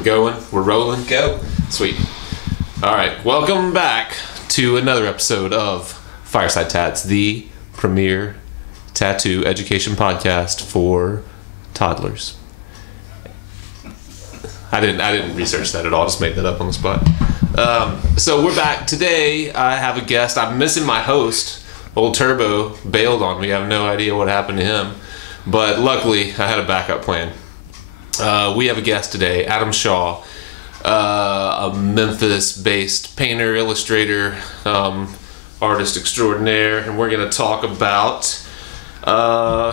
We're going. We're rolling. Go. Sweet. All right. Welcome back to another episode of Fireside Tats, the premier tattoo education podcast for toddlers. I didn't research that at all. Just made that up on the spot. So we're back today. I have a guest. I'm missing my host. Old Turbo bailed on me. I have no idea what happened to him, but luckily I had a backup plan. We have a guest today, Adam Shaw, a Memphis-based painter, illustrator, artist extraordinaire, and we're going to talk about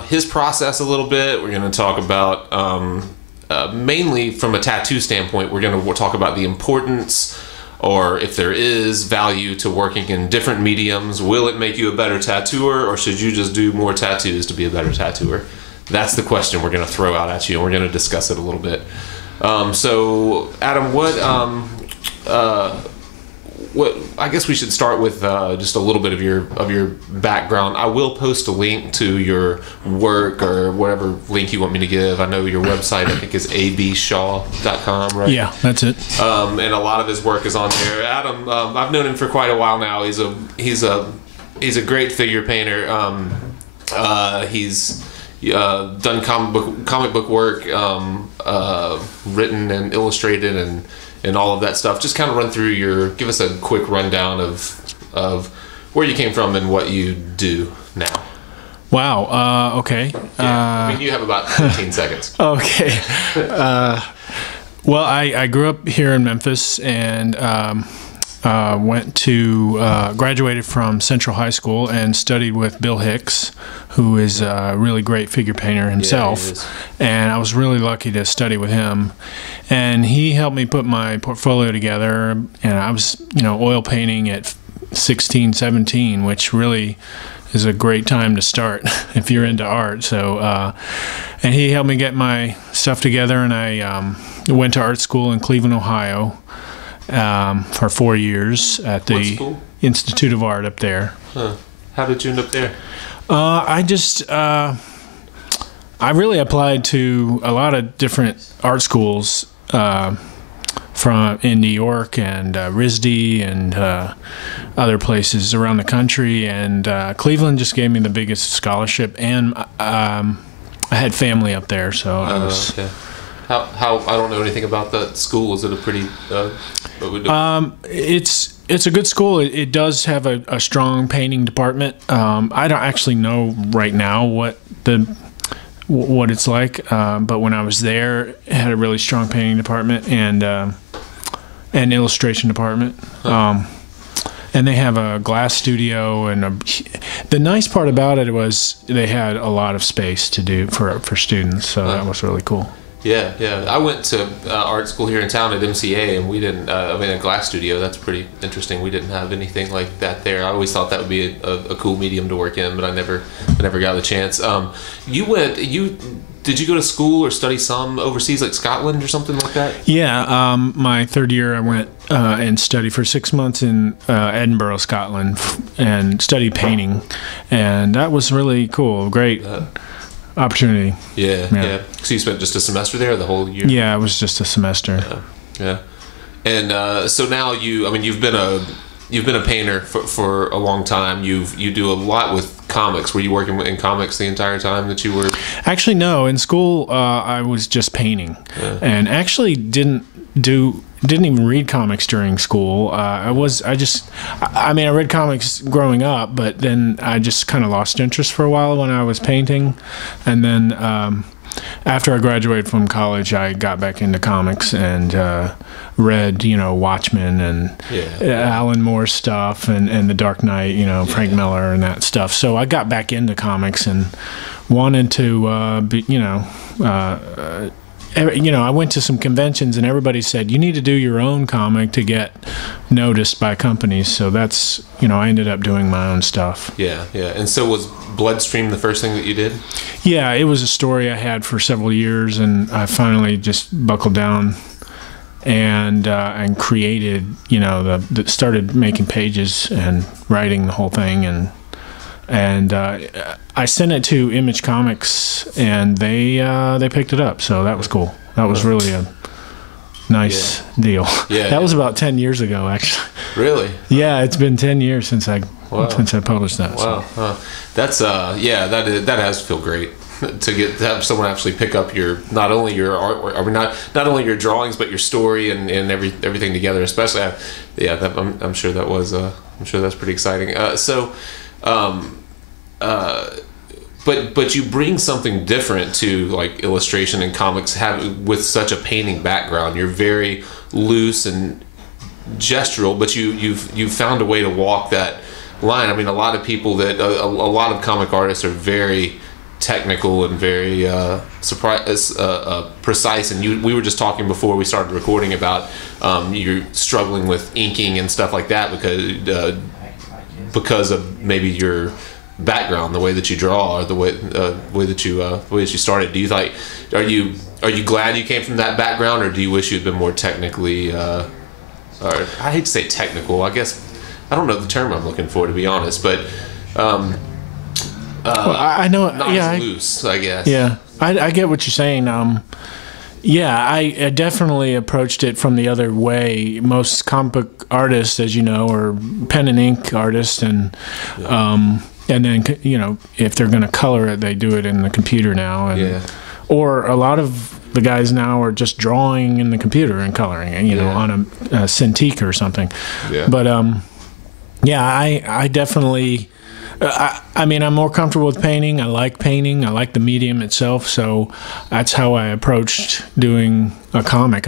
his process a little bit. We're going to talk about, mainly from a tattoo standpoint, we're going to talk about the importance, or if there is value to working in different mediums. Will it make you a better tattooer, or should you just do more tattoos to be a better tattooer? That's the question we're going to throw out at you, and we're going to discuss it a little bit. So, Adam, what I guess we should start with just a little bit of your background. I will post a link to your work or whatever link you want me to give. I know your website, I think, is abshaw.com, right? Yeah, that's it. And a lot of his work is on there. Adam, I've known him for quite a while now. He's a great figure painter. He's done comic book work, written and illustrated and all of that stuff. Just kind of give us a quick rundown of where you came from and what you do now. Wow. Okay. Yeah, you have about 15 seconds. Okay. Well, I grew up here in Memphis and graduated from Central High School and studied with Bill Hicks, who is a really great figure painter himself. Yeah, and I was really lucky to study with him. And he helped me put my portfolio together. And I was, oil painting at 16, 17, which really is a great time to start if you're into art. So, and he helped me get my stuff together. And I went to art school in Cleveland, Ohio, for 4 years at the Institute of Art up there. Huh. How did you end up there? I really applied to a lot of different art schools in New York and RISD and other places around the country, and Cleveland just gave me the biggest scholarship, and I had family up there, so I was. Okay. How I don't know anything about that school. Is it a pretty? It's a good school. It does have a strong painting department. I don't actually know right now what it's like, but when I was there, it had a really strong painting department and an illustration department. Huh. And they have a glass studio, and the nice part about it was they had a lot of space to do for students. So that was really cool. Yeah. I went to art school here in town at MCA, and we didn't. A glass studio. That's pretty interesting. We didn't have anything like that there. I always thought that would be a cool medium to work in, but I never got the chance. Did you go to school or study some overseas, like Scotland or something like that? Yeah. My third year, I went and studied for 6 months in Edinburgh, Scotland, and studied painting, and that was really cool. Great. Opportunity. Yeah. So you spent just a semester there, or the whole year? Yeah, it was just a semester. Yeah. And so now you've been a painter for a long time. You do a lot with comics. Were you working in comics the entire time that you were? Actually, no. In school, I was just painting, and actually didn't even read comics during school. I read comics growing up, but then I just kind of lost interest for a while when I was painting. And then after I graduated from college, I got back into comics and read, Watchmen and Alan Moore stuff and The Dark Knight, Frank Miller and that stuff. So I got back into comics and wanted to, I went to some conventions and everybody said, you need to do your own comic to get noticed by companies. So that's, I ended up doing my own stuff. Yeah. And so was Bloodstream the first thing that you did? Yeah, it was a story I had for several years, and I finally just buckled down and created, started making pages and writing the whole thing, and I sent it to Image Comics, and they picked it up. So that was cool. That was really nice deal. Yeah. That was about 10 years ago, actually. Really? Yeah, it's been 10 years since I published that. Wow. So. That's that has to feel great to have someone actually pick up not only your artwork, I mean not only your drawings, but your story and everything together. Especially, I'm sure that was I'm sure that's pretty exciting. But you bring something different to like illustration and comics with such a painting background. You're very loose and gestural, but you've found a way to walk that line. I mean, a lot of people a lot of comic artists are very technical and very precise. And we were just talking before we started recording about you're struggling with inking and stuff like that because of maybe your background, the way that you draw, or the way that you started. Do you like? Are you glad you came from that background, or do you wish you'd been more technically? Or I hate to say technical. I guess I don't know the term I'm looking for, to be honest. But well, I know. Not as loose, I guess. Yeah, I get what you're saying. I definitely approached it from the other way. Most comic book artists, as you know, are pen and ink artists, and then if they're going to color it, they do it in the computer now, or a lot of the guys now are just drawing in the computer and coloring it, on a Cintiq or something. Yeah. But I definitely. I mean, I'm more comfortable with painting. I like painting. I like the medium itself. So that's how I approached doing a comic.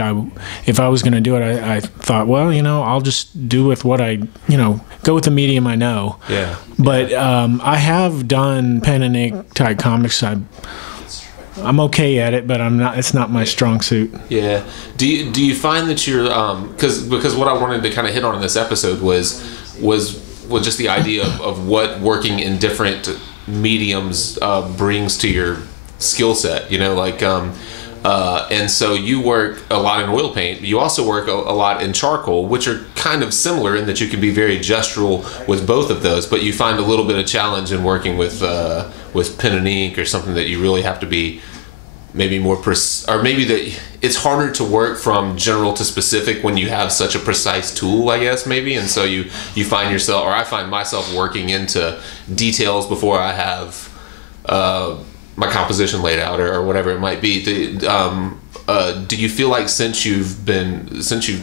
If I was going to do it, I thought, well, I'll just do with what go with the medium I know. Yeah. But I have done pen and ink type comics. I'm okay at it, but I'm not. It's not my strong suit. Yeah. Do you find that you're because what I wanted to kind of hit on in this episode was just the idea of what working in different mediums brings to your skill set, and so you work a lot in oil paint. You also work a lot in charcoal, which are kind of similar in that you can be very gestural with both of those, but you find a little bit of challenge in working with pen and ink, or something that you really have to be maybe more or maybe that it's harder to work from general to specific when you have such a precise tool, I guess, maybe. And so you find yourself, or I find myself, working into details before I have my composition laid out, or whatever it might be. Do you feel like since you've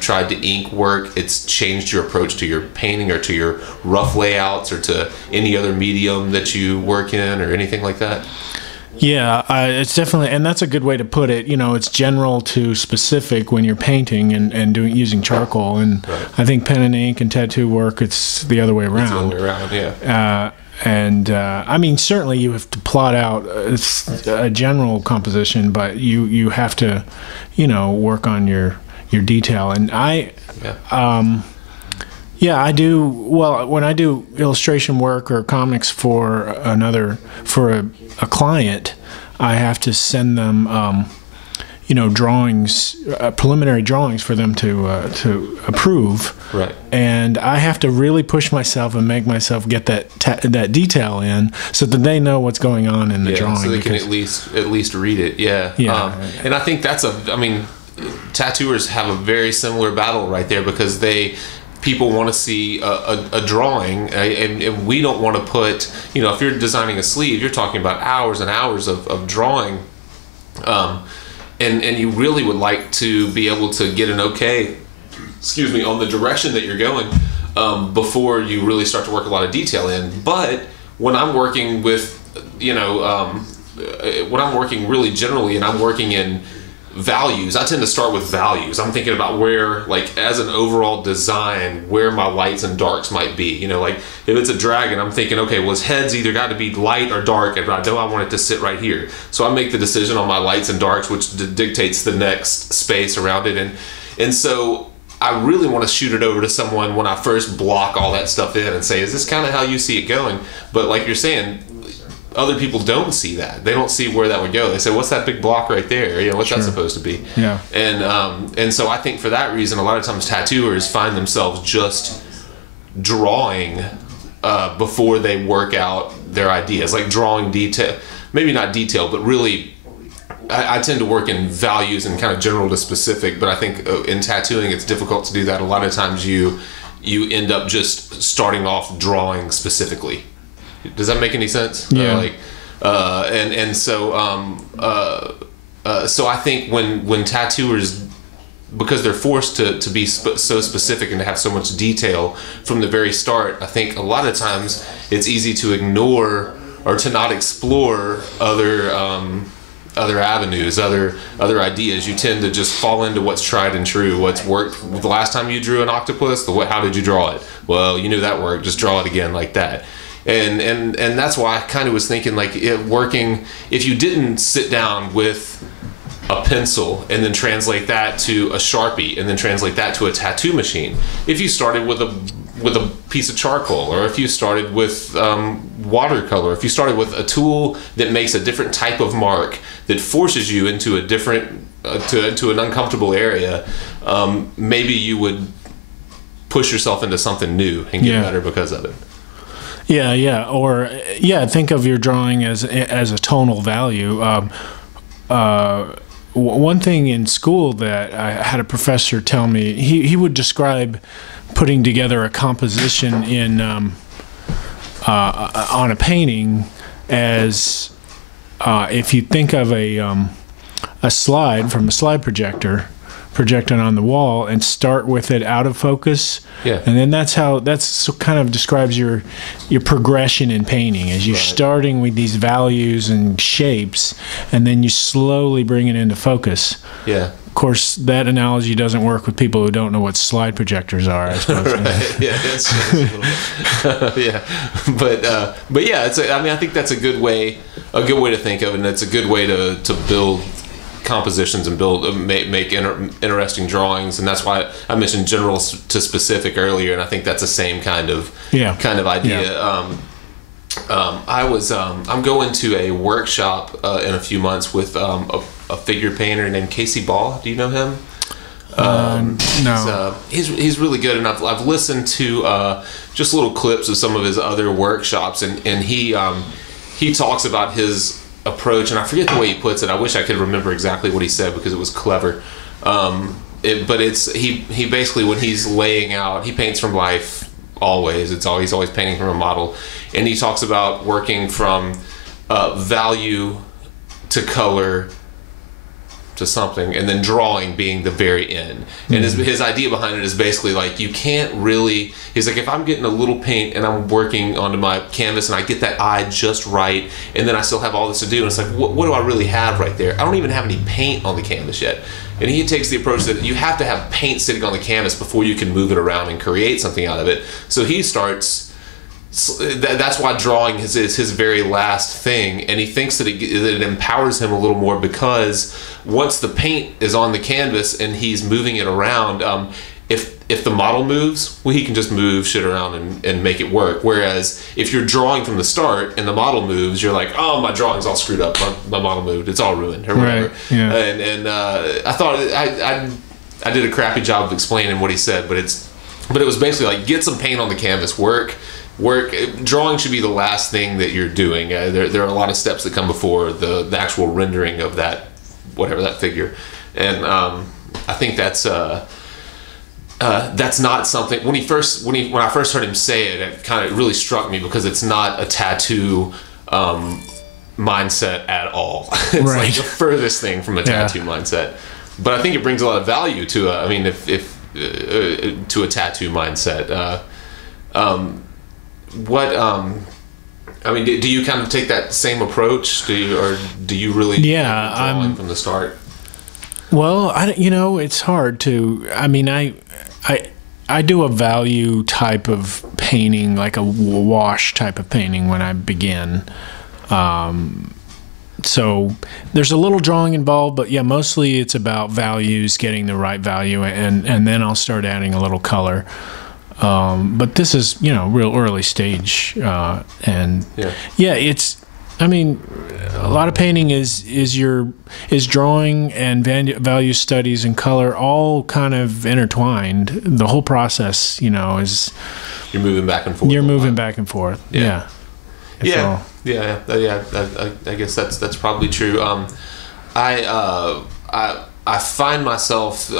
tried to ink work, it's changed your approach to your painting, or to your rough layouts, or to any other medium that you work in, or anything like that? Yeah, it's definitely, and that's a good way to put it. It's general to specific when you're painting and using charcoal. And right. I think pen and ink and tattoo work, it's the other way around. It's the other way around, yeah. I mean, certainly you have to plot out a general composition, but you have to, work on your detail. And I do. Well, when I do illustration work or comics for a client, I have to send them, drawings, preliminary drawings for them to approve. Right. And I have to really push myself and make myself get that detail in, so that they know what's going on in the drawing. So they can at least read it. Yeah. Yeah. And I think tattooers have a very similar battle right there, because people want to see a drawing, and we don't want to put, if you're designing a sleeve, you're talking about hours and hours of drawing, and you really would like to be able to get an okay, on the direction that you're going, before you really start to work a lot of detail in. But when I'm working with, when I'm working really generally, and I'm working in values, I tend to start with values. I'm thinking about where, like, as an overall design, where my lights and darks might be. Like if it's a dragon, I'm thinking, okay, well, his head's either got to be light or dark, and I know I want it to sit right here. So I make the decision on my lights and darks, which dictates the next space around it. And so I really want to shoot it over to someone when I first block all that stuff in and say, is this kind of how you see it going? But like you're saying, other people don't see that. They don't see where that would go. They say, what's that big block right there? What's that supposed to be? Yeah. And so I think for that reason, a lot of times tattooers find themselves just drawing before they work out their ideas, like drawing detail, maybe not detail, but really I tend to work in values and kind of general to specific, but I think in tattooing it's difficult to do that. A lot of times you end up just starting off drawing specifically. Does that make any sense? Yeah. So I think when tattooers, because they're forced to be so specific and to have so much detail from the very start, I think a lot of times it's easy to ignore or to not explore other avenues, other ideas. You tend to just fall into what's tried and true, what's worked. The last time you drew an octopus, how did you draw it? Well, you knew that worked. Just draw it again like that. And that's why I kind of was thinking, like, working, if you didn't sit down with a pencil and then translate that to a Sharpie and then translate that to a tattoo machine, if you started with a piece of charcoal, or if you started with watercolor, if you started with a tool that makes a different type of mark that forces you into a different to an uncomfortable area, maybe you would push yourself into something new and get better because of it. Think of your drawing as a tonal value. One thing in school that I had a professor tell me, he would describe putting together a composition in on a painting as if you think of a slide from a slide projector projected on the wall and start with it out of focus. Yeah. And then that's kind of describes your progression in painting, as you're starting with these values and shapes, and then you slowly bring it into focus. Yeah. Of course, that analogy doesn't work with people who don't know what slide projectors are, I suppose. Right. Yeah, it's a little bit. Yeah. But yeah, I think that's a good way to think of it, and it's a good way to build compositions and make interesting drawings. And that's why I mentioned general to specific earlier, and I think that's the same kind of idea. I'm going to a workshop in a few months with a figure painter named Casey Ball. Do you know him? No. He's really good, and I've listened to just little clips of some of his other workshops, and he talks about his approach, and I forget the way he puts it. I wish I could remember exactly what he said because it was clever. But he basically, when he's laying out, he paints from life always. He's always painting from a model, and he talks about working from value to color to something, and then drawing being the very end. And his idea behind it is basically like, you can't really, he's like, if I'm getting a little paint and I'm working onto my canvas and I get that eye just right, and then I still have all this to do, and it's like, what do I really have right there? I don't even have any paint on the canvas yet. And he takes the approach that you have to have paint sitting on the canvas before you can move it around and create something out of it. So he starts, that's why drawing is his very last thing, and he thinks that it empowers him a little more, because once the paint is on the canvas and he's moving it around, if the model moves, well, he can just move shit around and make it work. Whereas if you're drawing from the start and the model moves, you're like, oh, my drawing's all screwed up, my model moved, it's all ruined, or whatever. Right. Yeah. And I thought I did a crappy job of explaining what he said, but it was basically like, get some paint on the canvas, work. Drawing should be the last thing that you're doing. There are a lot of steps that come before the actual rendering of that, whatever that figure. And I think that's not something. When I first heard him say it, it kind of really struck me, because it's not a tattoo mindset at all. It's like the furthest thing from a tattoo mindset. But I think it brings a lot of value to to a tattoo mindset. Do you kind of take that same approach? Do you really drawing from the start? Well, it's hard to. I do a value type of painting, like a wash type of painting when I begin. So there's a little drawing involved, but yeah, mostly it's about values, getting the right value, and then I'll start adding a little color. But this is, real early stage, it's. A lot of painting is drawing and value studies and color all kind of intertwined. The whole process, is you're moving back and forth. You're moving back and forth. Yeah. I guess that's probably true. I find myself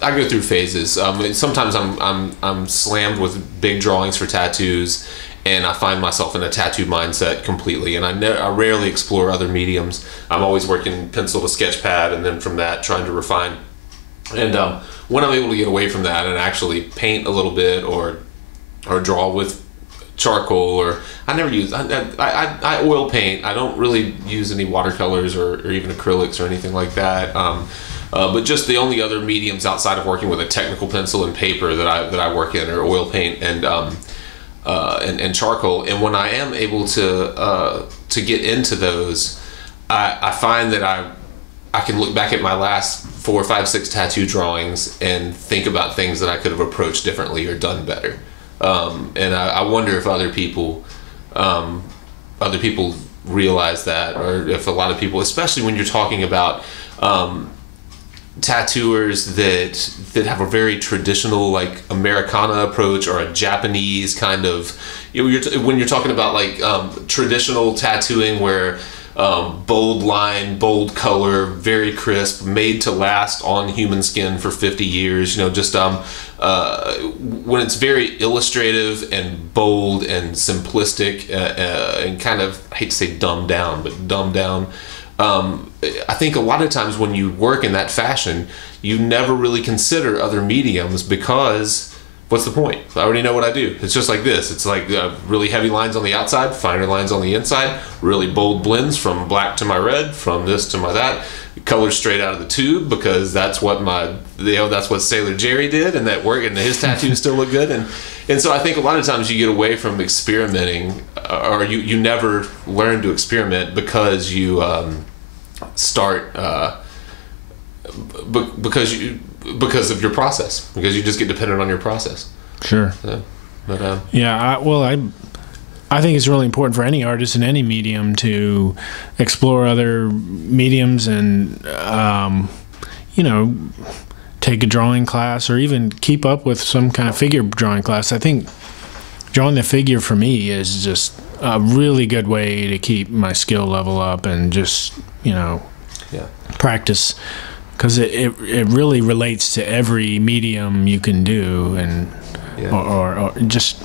I go through phases. Sometimes I'm slammed with big drawings for tattoos, and I find myself in a tattoo mindset completely. And I rarely explore other mediums. I'm always working pencil to sketch pad, and then from that trying to refine. And when I'm able to get away from that and actually paint a little bit or draw with charcoal, or I never use I oil paint. I don't really use any watercolors or even acrylics or anything like that. But just the only other mediums outside of working with a technical pencil and paper that I work in are oil paint and charcoal. And when I am able to get into those, I find that I can look back at my last 4, 5, 6 tattoo drawings and think about things that I could have approached differently or done better. And I wonder if other people realize that, or if a lot of people, especially when you're talking about tattooers that have a very traditional, like, Americana approach, or a Japanese kind of, when you're talking about like traditional tattooing where bold line, bold color, very crisp, made to last on human skin for 50 years, just when it's very illustrative and bold and simplistic and kind of, I hate to say dumbed down, but dumbed down. I think a lot of times when you work in that fashion, you never really consider other mediums, because what's the point? I already know what I do. It's just like this. It's like really heavy lines on the outside, finer lines on the inside, really bold blends from black to my red, from this to my that, colors straight out of the tube, because that's what that's what Sailor Jerry did, and that work, and his tattoos still look good. And so I think a lot of times you get away from experimenting, or you never learn to experiment because you start because of your process, because you just get dependent on your process. Sure. So, but, I think it's really important for any artist in any medium to explore other mediums and take a drawing class, or even keep up with some kind of figure drawing class. I think drawing the figure for me is just a really good way to keep my skill level up and just practice, because it really relates to every medium you can do, and or just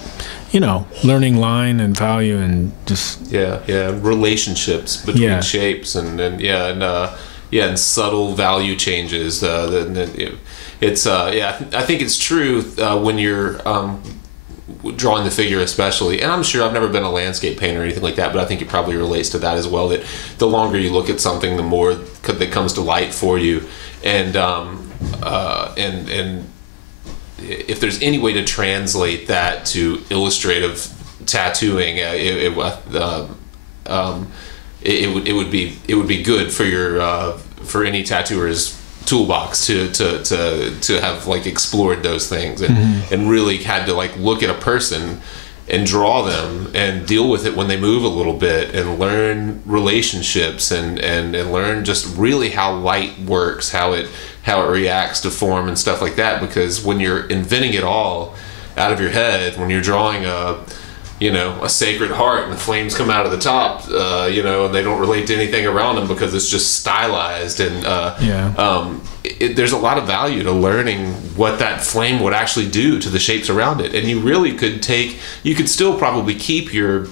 learning line and value, and just relationships between shapes and subtle value changes. It's I think it's true when you're drawing the figure, especially, and I'm sure I've never been a landscape painter or anything like that, but I think it probably relates to that as well, that the longer you look at something, the more that comes to light for you. And if there's any way to translate that to illustrative tattooing, it would be good for any tattooer's toolbox to have like explored those things and really had to like look at a person and draw them and deal with it when they move a little bit, and learn relationships and learn just really how light works, how it reacts to form and stuff like that. Because when you're inventing it all out of your head, when you're drawing a Sacred Heart and the flames come out of the top, and they don't relate to anything around them because it's just stylized, and there's a lot of value to learning what that flame would actually do to the shapes around it. And you really you could still probably keep your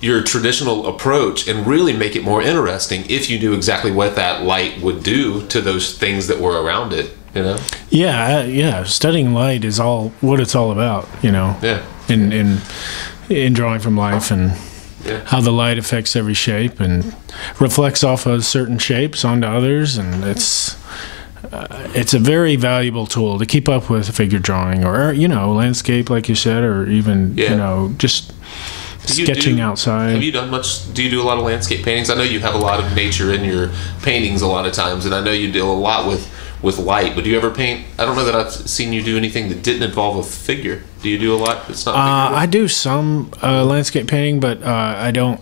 traditional approach and really make it more interesting if you knew exactly what that light would do to those things that were around it. Studying light is what it's all about. In drawing from life, and how the light affects every shape and reflects off of certain shapes onto others, and it's a very valuable tool to keep up with figure drawing, or landscape, like you said, or even just sketching outside. Have you done much? Do you do a lot of landscape paintings? I know you have a lot of nature in your paintings a lot of times, and I know you deal a lot with light, but do you ever paint? I don't know that I've seen you do anything that didn't involve a figure. Do you do a lot that's not figure? I do some landscape painting, but I don't.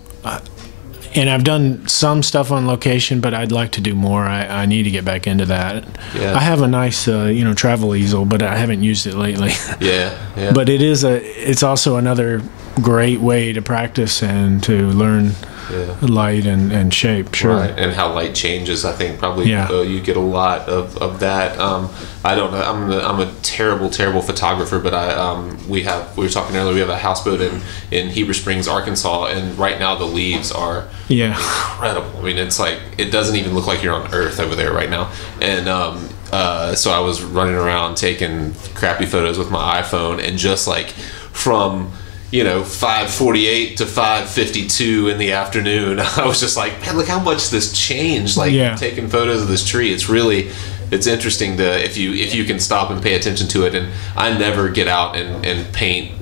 And I've done some stuff on location, but I'd like to do more. I need to get back into that. I have a nice travel easel, but I haven't used it lately. But it's also another great way to practice and to learn light and shape. Sure. Right. And how light changes, I think probably you get a lot of that. I don't know. I'm a terrible photographer, but we were talking earlier. We have a houseboat in Heber Springs, Arkansas, and right now the leaves are incredible. I mean, it's like it doesn't even look like you're on Earth over there right now. And so I was running around taking crappy photos with my iPhone, and just like from 5:48 to 5:52 in the afternoon, I was just like, man, look how much this changed. Like taking photos of this tree, it's interesting to if you can stop and pay attention to it. And I never get out and paint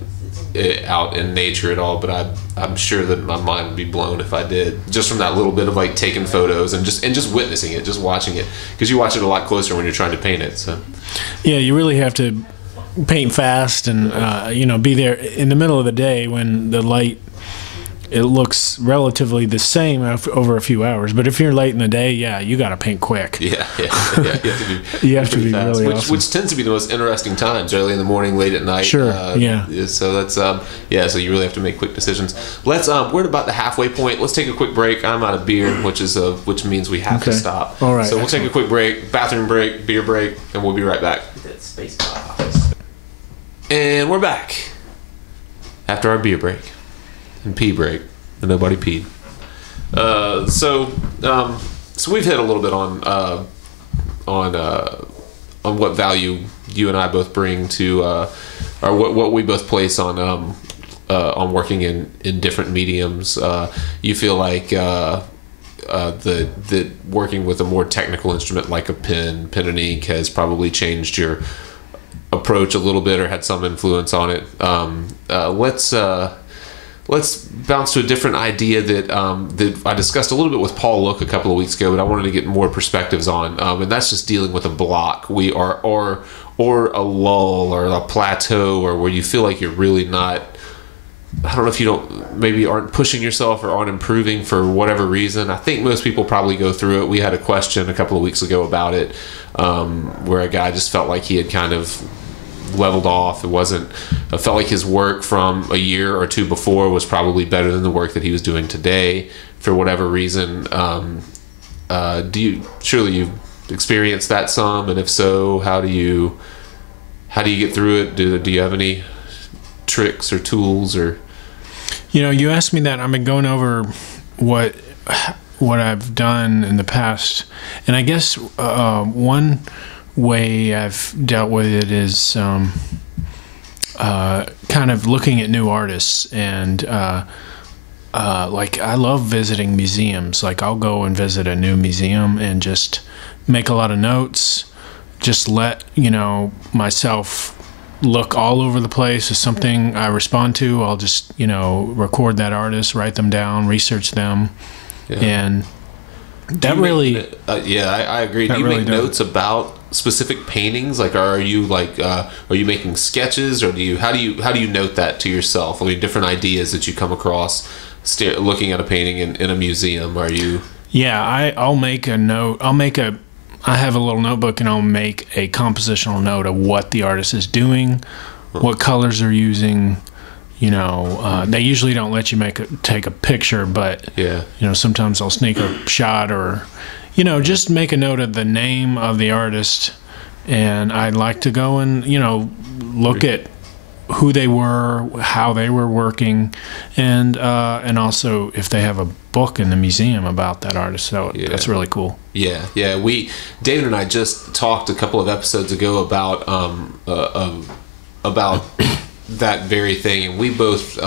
it out in nature at all, but I'm sure that my mind would be blown if I did, just from that little bit of like taking photos and just witnessing it, just watching it, because you watch it a lot closer when you're trying to paint it. So yeah, you really have to paint fast and be there in the middle of the day when the light, it looks relatively the same over a few hours. But if you're late in the day, you got to paint quick. Yeah. You have to be fast, really awesome. Which tends to be the most interesting times, early in the morning, late at night. Sure. So that's so you really have to make quick decisions. Let's we're at about the halfway point. Let's take a quick break. I'm out of beer, which means we have to stop. All right. So we'll take a quick break, bathroom break, beer break, and we'll be right back. And we're back after our beer break and pee break, and nobody peed. So we've hit a little bit on what value you and I both bring to, or what we both place on working in different mediums. You feel like the working with a more technical instrument like a pen and ink has probably changed your approach a little bit or had some influence on it. Let's bounce to a different idea that I discussed a little bit with Paul Look a couple of weeks ago, but I wanted to get more perspectives on, and that's just dealing with a block or a lull or a plateau, or where you feel like you're really not, I don't know if you aren't pushing yourself or aren't improving for whatever reason. I think most people probably go through it. We had a question a couple of weeks ago about it, where a guy just felt like he had kind of leveled off. I felt like his work from a year or two before was probably better than the work that he was doing today for whatever reason. Surely you've experienced that some, and if so, how do you get through it? Do you have any tricks or tools? Or you asked me that. I've been going over what I've done in the past, and I guess one way I've dealt with it is kind of looking at new artists, and like I love visiting museums. Like I'll go and visit a new museum and just make a lot of notes, just let myself look all over the place. If something I respond to, I'll just record that artist, write them down, research them, and that really I agree. Do you really make notes about specific paintings? Like are you making sketches, or how do you note that to yourself? I mean, different ideas that you come across looking at a painting in a museum. Are you I'll make a note. I have a little notebook, and I'll make a compositional note of what the artist is doing, what colors they're using. They usually don't let you take a picture, but sometimes I'll sneak a shot, or just make a note of the name of the artist. And I'd like to go and look at who they were, how they were working, and also if they have a book in the museum about that artist. So that's really cool. David and I just talked a couple of episodes ago about that very thing, and we both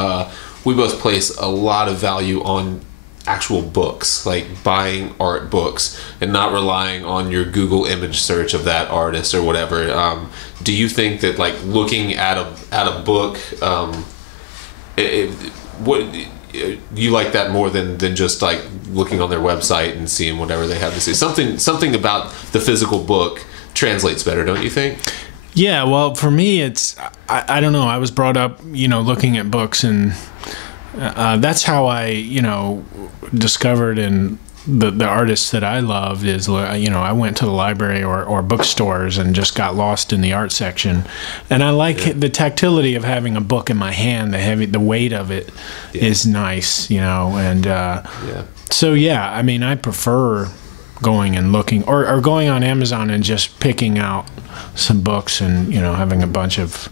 place a lot of value on actual books, like buying art books and not relying on your Google image search of that artist or whatever. Do you think that like looking at a book, you like that more than just like looking on their website and seeing whatever they have to say? Something about the physical book translates better, don't you think? Yeah, well, for me, it's I don't know. I was brought up, looking at books, and that's how I, discovered and the artists that I loved is, you know, I went to the library or bookstores and just got lost in the art section, and I like the tactility of having a book in my hand. The weight of it is nice, you know, and so yeah, I mean, I prefer going and looking or going on Amazon and just picking out some books and, you know, having a bunch of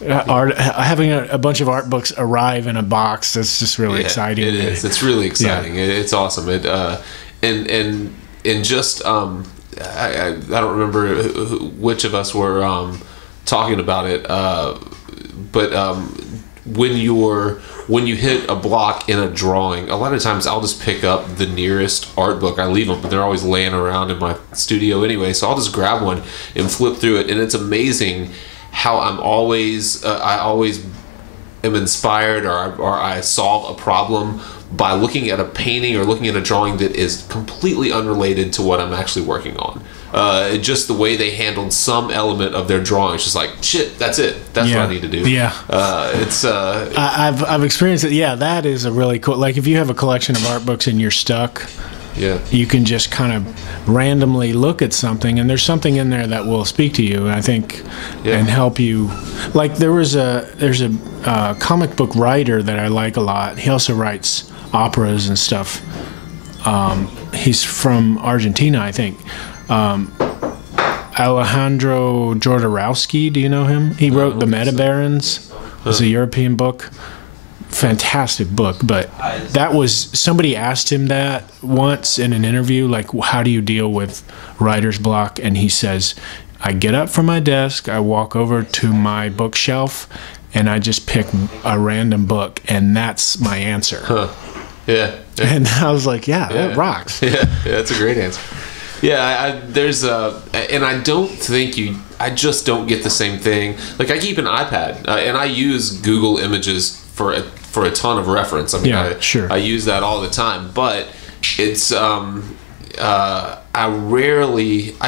a bunch of art books arrive in a box. That's just really exciting. It is. It's really exciting. It's awesome. It and just I don't remember which of us were talking about it, but when you hit a block in a drawing, a lot of times I'll just pick up the nearest art book. I leave them, but they're always laying around in my studio anyway, so I'll just grab one and flip through it, and it's amazing how I always am inspired or I solve a problem by looking at a painting or looking at a drawing that is completely unrelated to what I'm actually working on. Just the way they handled some element of their drawing, it's just like, shit, that's it. That's what I need to do. Yeah. I've experienced it. Yeah, that is a really cool, like if you have a collection of art books and you're stuck, you can just kind of randomly look at something, and there's something in there that will speak to you, I think, and help you. Like there's a comic book writer that I like a lot. He also writes operas and stuff. He's from Argentina, I think. Alejandro Jodorowsky, do you know him? He wrote The Meta Barons. It's a European book. Fantastic book, but that was, somebody asked him that once in an interview, like, how do you deal with writer's block? And he says, I get up from my desk, I walk over to my bookshelf, and I just pick a random book, and that's my answer. And I was like, that rocks. That's a great answer. And I don't think I just don't get the same thing. Like, I keep an iPad, and I use Google Images for a ton of reference. I mean, I use that all the time, but it's I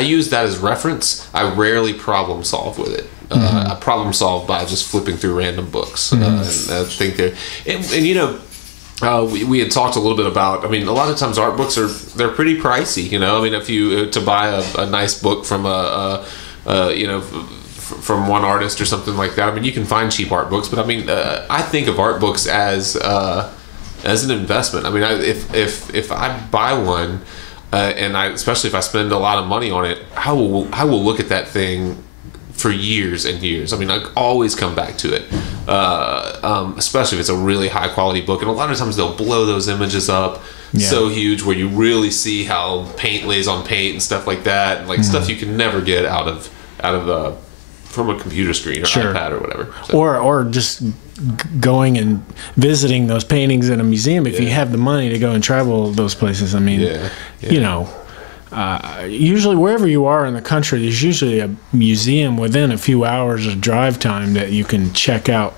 use that as reference. I rarely problem solve with it. I problem solve by just flipping through random books. And I think and you know, we had talked a little bit about, I mean, a lot of times art books they're pretty pricey, you know. I mean, if you to buy a nice book from from one artist or something like that, I mean, you can find cheap art books, but I mean, I think of art books as an investment. I mean, if I buy one, and especially if I spend a lot of money on it, I will look at that thing for years and years. I mean, I always come back to it, especially if it's a really high quality book. And a lot of times they'll blow those images up so huge, where you really see how paint lays on paint and stuff like that, and like stuff you can never get out of from a computer screen or iPad or whatever. So. Or just going and visiting those paintings in a museum if you have the money to go and travel those places. I mean, you know. Usually wherever you are in the country, there's usually a museum within a few hours of drive time that you can check out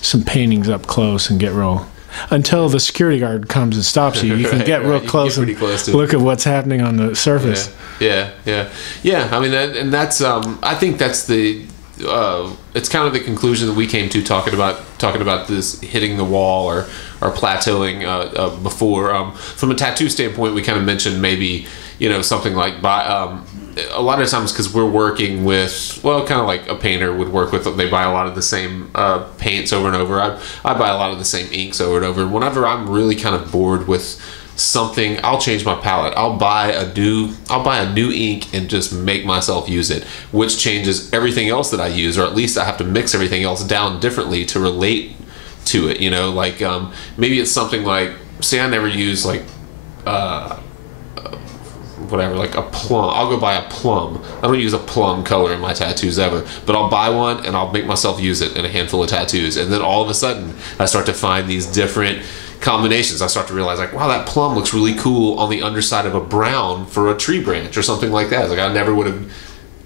some paintings up close and get real, until the security guard comes and stops you. You can get real close and look at what's happening on the surface. Yeah. I mean, that's I think that's the it's kind of the conclusion that we came to talking about this hitting the wall or plateauing before. From a tattoo standpoint, we kind of mentioned maybe, you know, something like a lot of times, because we're working with, well, kind of like a painter would work with, they buy a lot of the same paints over and over. I buy a lot of the same inks over and over. And whenever I'm really kind of bored with something, I'll change my palette. I'll buy a new ink and just make myself use it, which changes everything else that I use, or at least I have to mix everything else down differently to relate to it. You know, like maybe it's something like, say I never use like whatever, like a plum. I'll go buy a plum. I don't use a plum color in my tattoos ever, but I'll buy one and I'll make myself use it in a handful of tattoos, and then all of a sudden I start to find these different combinations. I start to realize, like, wow, that plum looks really cool on the underside of a brown for a tree branch or something like that. It's like, I never would have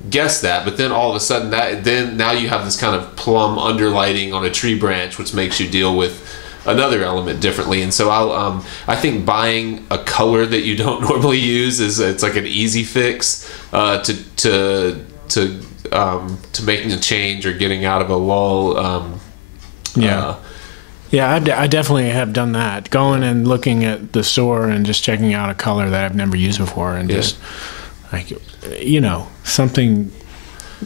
guessed that, but then all of a sudden now you have this kind of plum underlighting on a tree branch, which makes you deal with another element differently. And so I think buying a color that you don't normally use it's like an easy fix to making a change or getting out of a lull. Yeah, I definitely have done that. Going and looking at the store and just checking out a color that I've never used before, and just like, something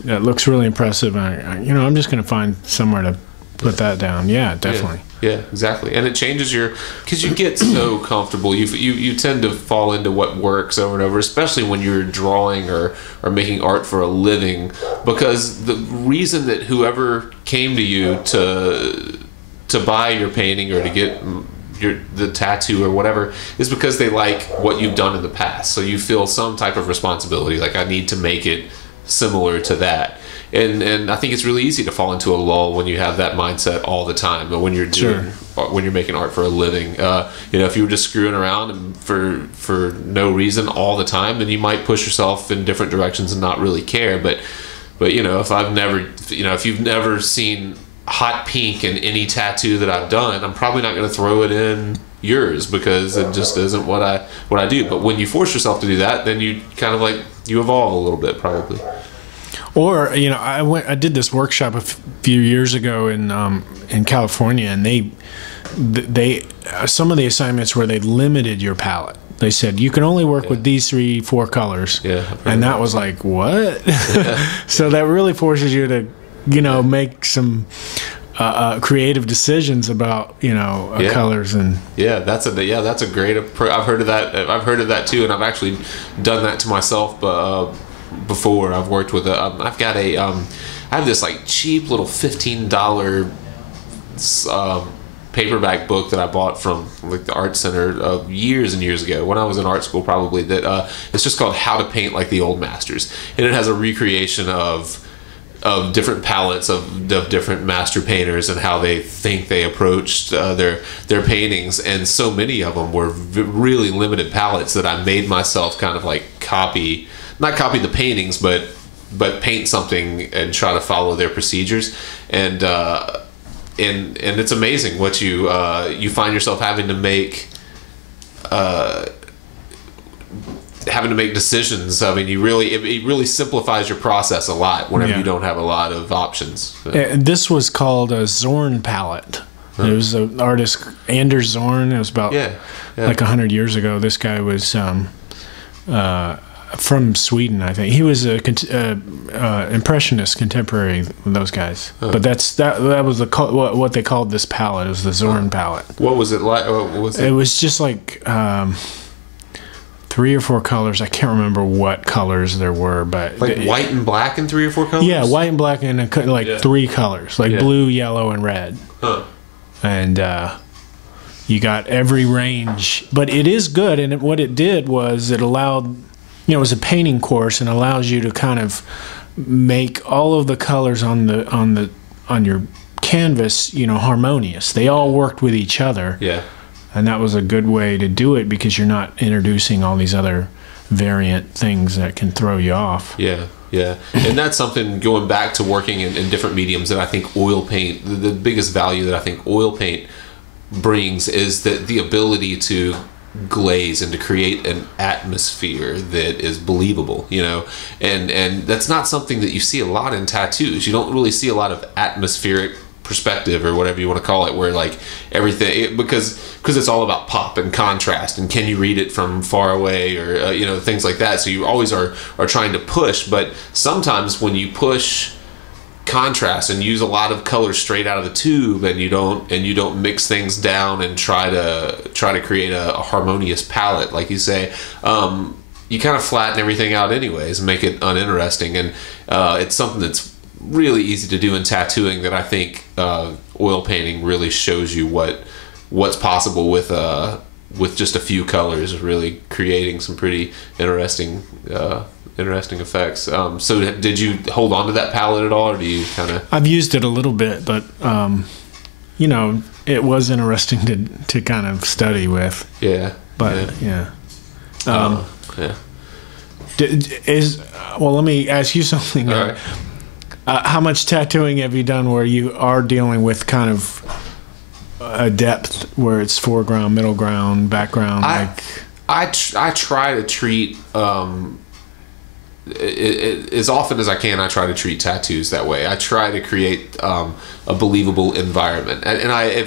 that looks really impressive. I'm just going to find somewhere to put that down. Yeah, definitely. Yeah, exactly. And it changes because you get so comfortable. You tend to fall into what works over and over, especially when you're drawing or making art for a living, because the reason that whoever came to you to buy your painting or to get the tattoo or whatever is because they like what you've done in the past. So you feel some type of responsibility, like I need to make it similar to that. And I think it's really easy to fall into a lull when you have that mindset all the time. But when you're when you're making art for a living, if you were just screwing around and for no reason all the time, then you might push yourself in different directions and not really care. But if you've never seen hot pink in any tattoo that I've done, I'm probably not going to throw it in yours because it just isn't what I do. But when you force yourself to do that, then you kind of you evolve a little bit, probably. Or I did this workshop a few years ago in California, and they some of the assignments where they limited your palette. They said you can only work with these 3-4 colors. Yeah, and that was like, what? So that really forces you to make some creative decisions about colors. And that's a great approach. I've heard of that too, and I've actually done that to myself before. I've worked with I have this cheap little $15 paperback book that I bought from the art center years and years ago when I was in art school, probably, that it's just called How to Paint Like the Old Masters, and it has a recreation of different palettes of different master painters and how they think they approached their paintings. And so many of them were really limited palettes that I made myself kind of not copy the paintings, but paint something and try to follow their procedures. And it's amazing what you find yourself having to make decisions. I mean, it really simplifies your process a lot whenever you don't have a lot of options. This was called a Zorn palette. It was an artist, Anders Zorn. It was about 100 years ago. This guy was from Sweden, I think. He was a impressionist contemporary with those guys. But that was what they called this palette. It was the Zorn palette. What was it like? It was just 3 or 4 colors. I can't remember what colors there were, but white and black in 3 or 4 colors. Yeah, white and black and 3 colors, blue, yellow, and red. And you got every range. But it is good, and what it did was it allowed. It was a painting course and allows you to kind of make all of the colors on your canvas, harmonious. They all worked with each other. Yeah. And that was a good way to do it because you're not introducing all these other variant things that can throw you off. Yeah. Yeah. And that's something, going back to working in different mediums, that I think oil paint, the biggest value that I think oil paint brings is that the ability to glaze and to create an atmosphere that is believable, and that's not something that you see a lot in tattoos. You don't really see a lot of atmospheric perspective, or whatever you want to call it, where everything, because it's all about pop and contrast and can you read it from far away, or things like that. So you always are trying to push, but sometimes when you push contrast and use a lot of color straight out of the tube, and you don't mix things down and try to create a harmonious palette, like you say, you kind of flatten everything out anyways, make it uninteresting. And it's something that's really easy to do in tattooing that I think oil painting really shows you what's possible with just a few colors, really creating some pretty interesting effects. So did you hold on to that palette at all, or do you kind of... I've used it a little bit, but it was interesting to kind of study with. Yeah. But yeah. Let me ask you something. All right. How much tattooing have you done where you are dealing with kind of a depth where it's foreground, middle ground, background? I try to treat as often as I can, I try to treat tattoos that way. I try to create a believable environment, and I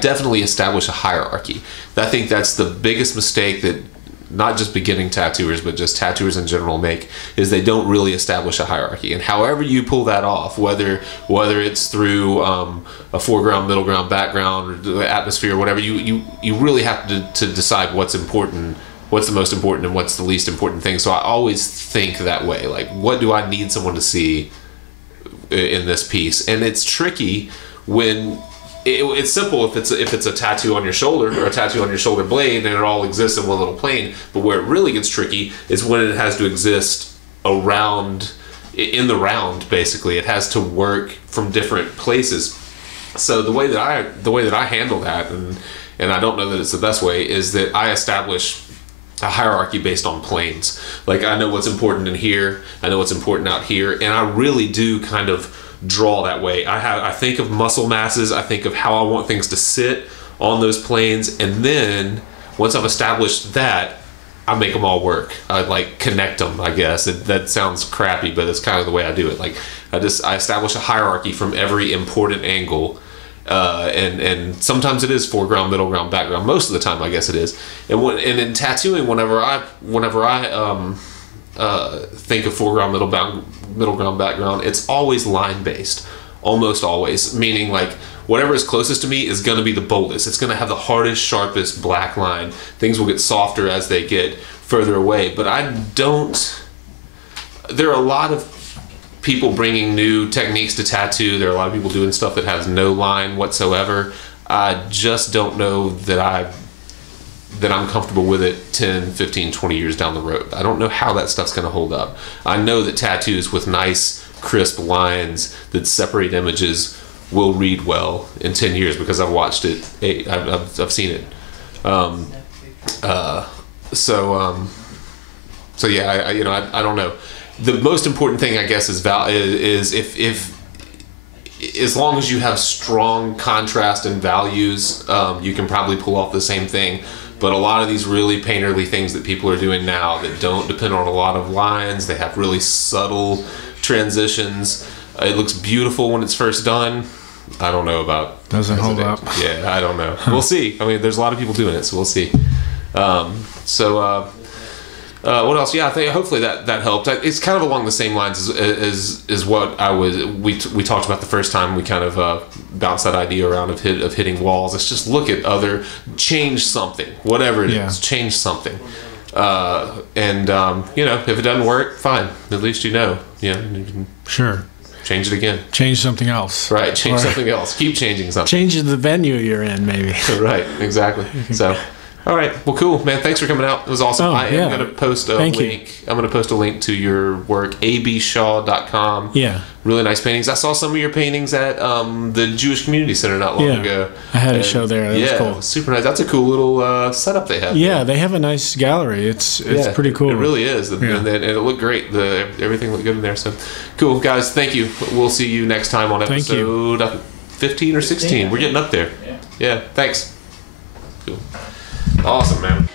definitely establish a hierarchy. I think that's the biggest mistake that not just beginning tattooers, but just tattooers in general make, is they don't really establish a hierarchy. And however you pull that off, whether it's through a foreground, middle ground, background, or atmosphere, whatever, you really have to decide what's important, what's the most important, and what's the least important thing. So I always think that way, like, what do I need someone to see in this piece? And it's tricky when it's simple if it's a tattoo on your shoulder or a tattoo on your shoulder blade and it all exists in one little plane. But where it really gets tricky is when it has to exist around, in the round. Basically, it has to work from different places. So the way that I handle that, and I don't know that it's the best way, is that I establish a hierarchy based on planes. Like, I know what's important in here, I know what's important out here, and I really do kind of draw that way. I think of muscle masses, I think of how I want things to sit on those planes, and then once I've established that, I make them all work. I like connect them, I guess. That sounds crappy, but it's kind of the way I do it. Like, I establish a hierarchy from every important angle, and sometimes it is foreground, middle ground, background. Most of the time, I guess it is. And in tattooing, whenever I think of foreground, middle ground, background, it's always line based, almost always, meaning like whatever is closest to me is going to be the boldest. It's going to have the hardest, sharpest black line. Things will get softer as they get further away, but there are a lot of people bringing new techniques to tattoo. There are a lot of people doing stuff that has no line whatsoever. I just don't know that I'm comfortable with it 10, 15, 20 years down the road. I don't know how that stuff's going to hold up. I know that tattoos with nice, crisp lines that separate images will read well in 10 years because I've watched it. I've seen it. So yeah, I don't know. The most important thing, I guess, is if as long as you have strong contrast and values, you can probably pull off the same thing. But a lot of these really painterly things that people are doing now that don't depend on a lot of lines, they have really subtle transitions. It looks beautiful when it's first done. I don't know about... Doesn't hold up. Yeah, I don't know. We'll see. I mean, there's a lot of people doing it, so we'll see. What else? Yeah, I think hopefully that helped. It's kind of along the same lines as what we talked about the first time. We kind of bounced that idea around of hitting walls. It's just look at change something, whatever it is, change something. If it doesn't work, fine. At least you know. Yeah, you can change it again. Change something else. Right, change something else. Keep changing something. Change the venue you're in, maybe. Right, exactly. So. All right. Well, cool, man. Thanks for coming out. It was awesome. I am going to post a link. I'm going to post a link to your work, abshaw.com. Yeah. Really nice paintings. I saw some of your paintings at the Jewish Community Center not long ago. I had a show there. That was cool. Super nice. That's a cool little setup they have. Yeah, they have a nice gallery. It's pretty cool. It really is. And it looked great. Everything looked good in there. So, cool, guys. Thank you. We'll see you next time on episode 15 or 16. We're getting up there. Yeah. Thanks. Cool. Awesome, man.